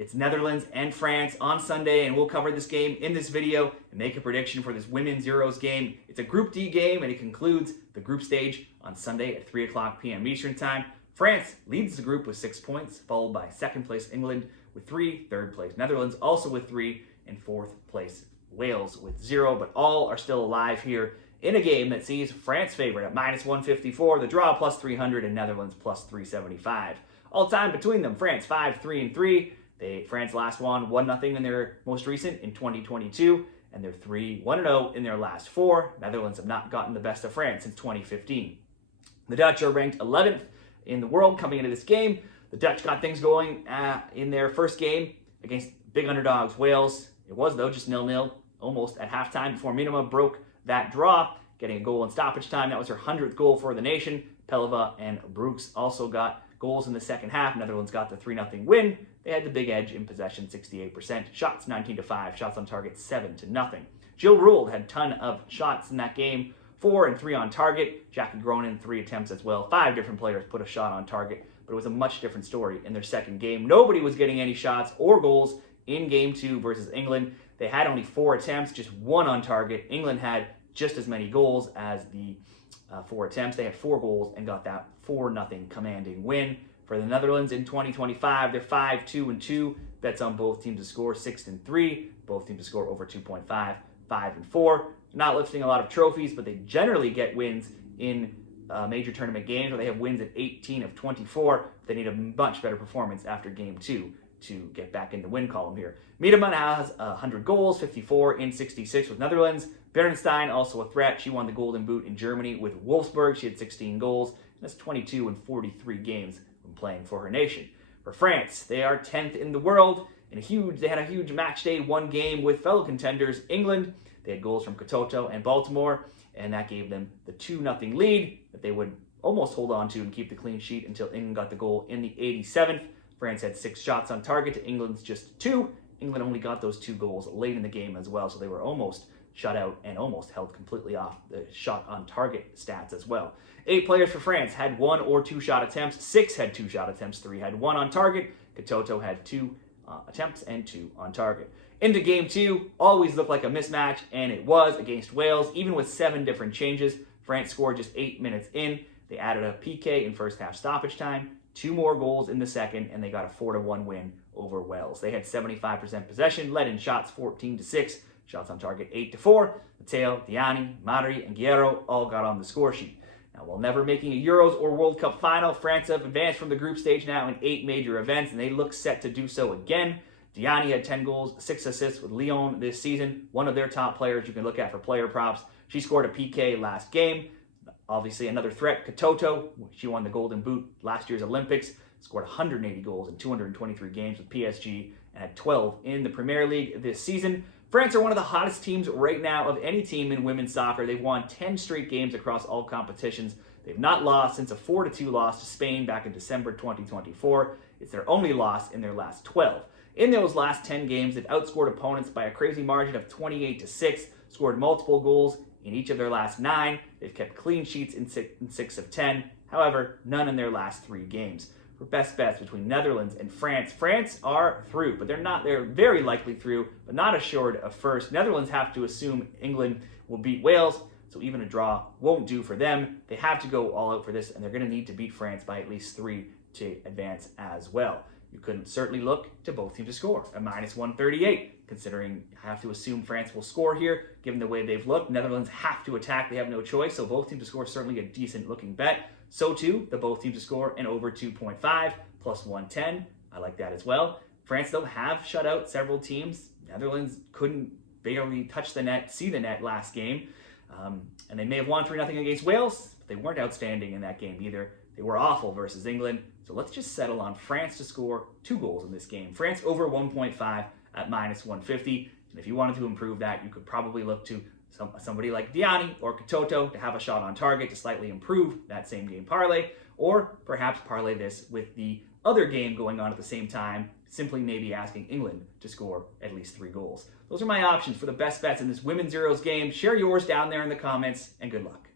It's Netherlands and France on Sunday, and we'll cover this game in this video and make a prediction for this Women's Euros game. It's a Group D game, and it concludes the group stage on Sunday at 3 o'clock p.m. Eastern Time. France leads the group with 6 points, followed by second place England with 3, third place Netherlands also with 3, and fourth place Wales with 0, but all are still alive here in a game that sees France favorite at -154, the draw +300, and Netherlands +375. All time between them, France 5-3-3. France last won 1-0 in their most recent in 2022, and they're 1-0 in their last 4. Netherlands have not gotten the best of France since 2015. The Dutch are ranked 11th in the world coming into this game. The Dutch got things going in their first game against big underdogs Wales. It was, though, just 0-0 almost at halftime before Minima broke that draw, getting a goal in stoppage time. That was her 100th goal for the nation. Peleva and Brooks also got goals in the second half. Netherlands got the 3-0 win. They had the big edge in possession, 68%. Shots 19-5. Shots on target 7-0. Jill Ruled had a ton of shots in that game, 4 and 3 on target. Jackie Gronin, 3 attempts as well. 5 different players put a shot on target, but it was a much different story in their second game. Nobody was getting any shots or goals in Game 2 versus England. They had only 4 attempts, just 1 on target. England had just as many goals as the 4 attempts. They had 4 goals and got that 4-0 commanding win. For the Netherlands in 2025, they're 5-2-2. Bets on both teams to score 6-3. Both teams to score over 2.5, 5-4. Not lifting a lot of trophies, but they generally get wins in major tournament games where they have wins at 18 of 24. They need a much better performance after Game 2 to get back in the win column here. Miedemann has 100 goals, 54 in 66 with Netherlands. Bernstein, also a threat. She won the Golden Boot in Germany with Wolfsburg. She had 16 goals. That's 22 in 43 games when playing for her nation. For France, they are 10th in the world. They had a huge match day, 1 game with fellow contenders England. They had goals from Katoto and Baltimore, and that gave them the 2-0 lead that they would almost hold on to and keep the clean sheet until England got the goal in the 87th. France had 6 shots on target to England's just 2. England only got those 2 goals late in the game as well, so they were almost shut out and almost held completely off the shot on target stats as well. 8 players for France had 1 or 2 shot attempts. 6 had 2 shot attempts. 3 had 1 on target. Katoto had 2 attempts and 2 on target. Into Game 2, always looked like a mismatch, and it was against Wales. Even with 7 different changes, France scored just 8 minutes in. They added a PK in first half stoppage time, 2 more goals in the second, and they got a 4-1 win over Wales. They had 75% possession, led in shots 14-6, shots on target 8-4. Mateo, Diani, Madri, and Guerrero all got on the score sheet. Now, while never making a Euros or World Cup final, France have advanced from the group stage now in 8 major events, and they look set to do so again. Diani had 10 goals, 6 assists with Lyon this season, one of their top players you can look at for player props. She scored a PK last game. Obviously, another threat, Katoto. She won the Golden Boot last year's Olympics, scored 180 goals in 223 games with PSG, and had 12 in the Premier League this season. France are one of the hottest teams right now of any team in women's soccer. They've won 10 straight games across all competitions. They've not lost since a 4-2 loss to Spain back in December 2024. It's their only loss in their last 12. In those last 10 games, they've outscored opponents by a crazy margin of 28-6, scored multiple goals in each of their last 9. They've kept clean sheets in 6 of 10. However, none in their last 3 games. For best bets between Netherlands and France, France are through, but they're very likely through, but not assured of first. Netherlands have to assume England will beat Wales, so even a draw won't do for them. They have to go all out for this, and they're going to need to beat France by at least 3 to advance as well. You could certainly look to both teams to score at -138, considering you have to assume France will score here, given the way they've looked. Netherlands have to attack. They have no choice, so both teams to score is certainly a decent-looking bet. So, too, the both teams to score and over 2.5, +110. I like that as well. France, though, have shut out several teams. Netherlands couldn't barely touch the net, see the net last game. And they may have won 3-0 against Wales, but they weren't outstanding in that game either. They were awful versus England. So let's just settle on France to score 2 goals in this game. France over 1.5 at -150. And if you wanted to improve that, you could probably look to somebody like Diani or Katoto to have a shot on target to slightly improve that same game parlay. Or perhaps parlay this with the other game going on at the same time, simply maybe asking England to score at least 3 goals. Those are my options for the best bets in this Women's Euros game. Share yours down there in the comments, and good luck.